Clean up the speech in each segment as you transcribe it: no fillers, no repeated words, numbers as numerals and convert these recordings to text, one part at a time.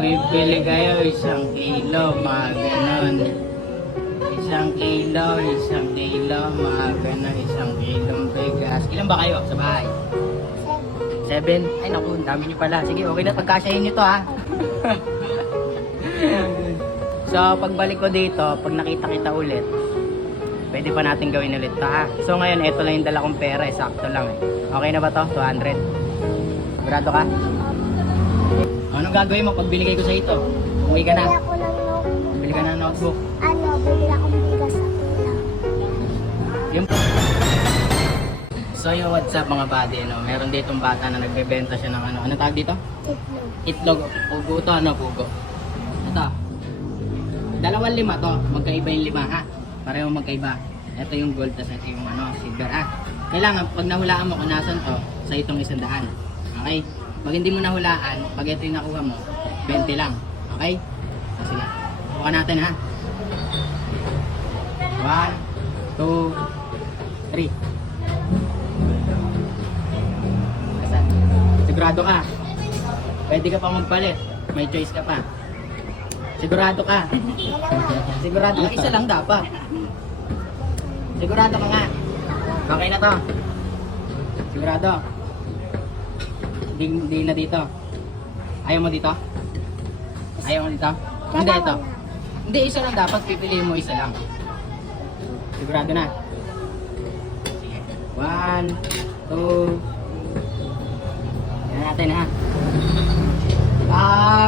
Bumibili kayo 1 kilo, mga ganon. 1 kilo, 1 kilo, mga ganon, 1 kilong bigas. Ilan ba kayo sa bahay? 7? Ay naku, ang dami nyo pala. Sige, okay na, pagkasyahin nyo to ha. So, pagbalik ko dito, pag nakita kita ulit, pwede pa natin gawin ulit to ha. So ngayon, ito lang yung dala kong pera, sakto lang eh. Okay na ba to? 200? Sigurado ka? Anong gagawin mo pag binigay ko sa ito? Umuwi ka na. Bili ako ng notebook. Bili ka na ng notebook. Bili akong bigas sa kulang. Yung... So yo, what's up mga buddy, no? Meron ditong bata na nagbebenta siya ng ano tawag dito? Itlog. Itlog. Pugo to, ano pugo? Ito. 2.5 to. Magkaiba yung 5 ha. Pareho magkaiba. Ito yung gold, tas ito yung ano, silver ah. Kailangan pag nahulaan mo kung nasan to, sa itong 100. Okay? Pag hindi mo nahulaan, pag ito yung nakuha mo, 20 lang. Okay? So, sige. Buka natin ha. 1, 2, 3. Sigurado ka? Pwede ka pa magpalit. May choice ka pa. Sigurado ka? Sigurado ka? Isa lang dapat. Sigurado ka nga? Okay na to. Sigurado? Hindi na dito. Ayaw mo dito? Ayaw mo dito? Hindi ito. Hindi, isa lang dapat. Pipiliin mo isa lang. Sigurado na? Sige. 1, 2. Yan natin ha.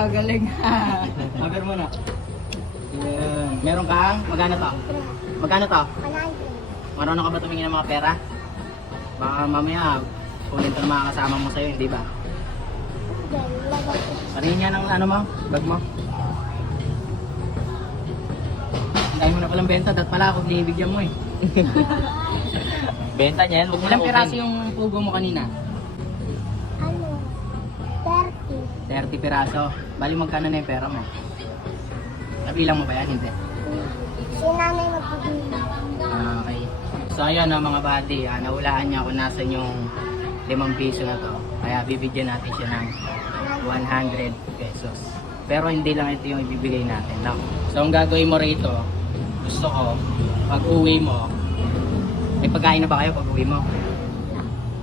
Galing ha. Haber mo na. Yan. Meron kang, magkano to? Magkano to? 100. Marunong ka ba tumingin ng mga pera? Baka mamaya, kunin to ng mga kasama mo sa'yo, hindi ba? Parihin niya ng ano mo, bag mo. Hintayin mo na palang benta, dat pala ako binibigyan mo eh. Benta niya yan, huwag mo na Ilang piraso yung pugo mo kanina? 30. 30 piraso. Bali magkano na yung pera mo? Nabilang mo ba yan? Hindi. Si nanay magpapili. Okay. So ayan mga buddy, nahulaan niya kung nasan yung 5 piso na to. Kaya bibigyan natin siya ng 100 pesos. Pero hindi lang ito yung ibibigay natin. No? So ang gagawin mo rito, gusto ko, pag uwi mo, may pagkain na ba kayo pag uwi mo?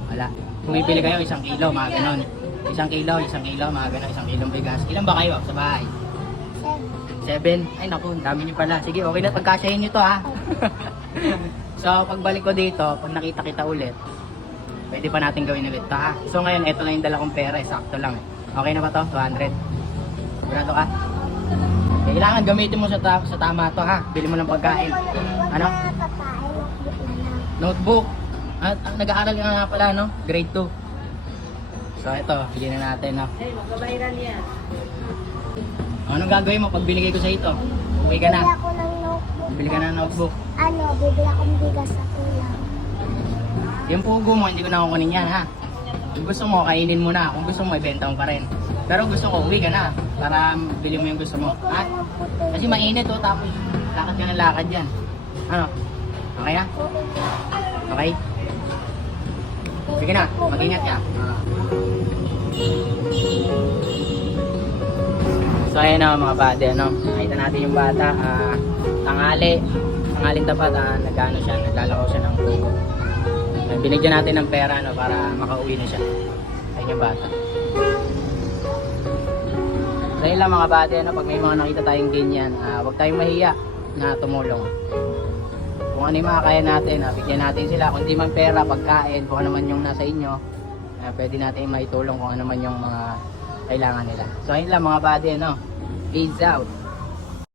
Wala. Pumipili kayo 1 kilo, mga ganon. 1 kilo, 1 kilo, mga ganon, 1 kilong bigas. Ilan ba kayo sa bahay? 7? Ay naku, ang dami nyo pala. Sige, okay na, pagkasyahin nyo to ha. So pagbalik ko dito, pag nakita kita ulit, pwede pa natin gawin ulit to ha. So ngayon, ito lang yung dala kong pera, sakto lang eh. Okay na ba to? 200? Sigurado ka? Kailangan gamitin mo sa tama to ha. Bili mo ng pagkain. Ano? Notebook. Nag-aaral ka nga pala, no? Grade 2. So ito, bigyan na natin, no? Hey, magbabayaran niya. Anong gagawin mo pag binigay ko sa ito? Uwi ka na. Bili ako ng notebook. Bili ka na ng notebook. Bibili akong bigas sa kulang. Yung pugo mo, hindi ko na kukunin yan, ha? Kung gusto mo, kainin mo na. Kung gusto mo, ibenta mo pa rin. Pero gusto ko, uwi ka na. Para bili mo yung gusto mo. Ha? Kasi mainit, oh. Tapos, lakad ka ng lakad yan. Ano? Okay na? Okay? Sige na, mag-ingat ka. So ayan na mga buddy, ano? Nakita natin yung bata, tanghaling tapat, nagano siya, naglalako siya ng pugo. Binigyan natin ng pera, no, para makauwi na siya. Ayun yung bata. So yun lang mga buddy, ano? Pag may mga nakita tayong ganyan, huwag tayong mahiya na tumulong. Kung ano yung makakaya natin, bigyan natin sila. Kung di man pera, pagkain, kung ano man yung nasa inyo, pwede natin maitulong kung ano man yung mga kailangan nila. So ayun lang mga buddy, no? Peace out!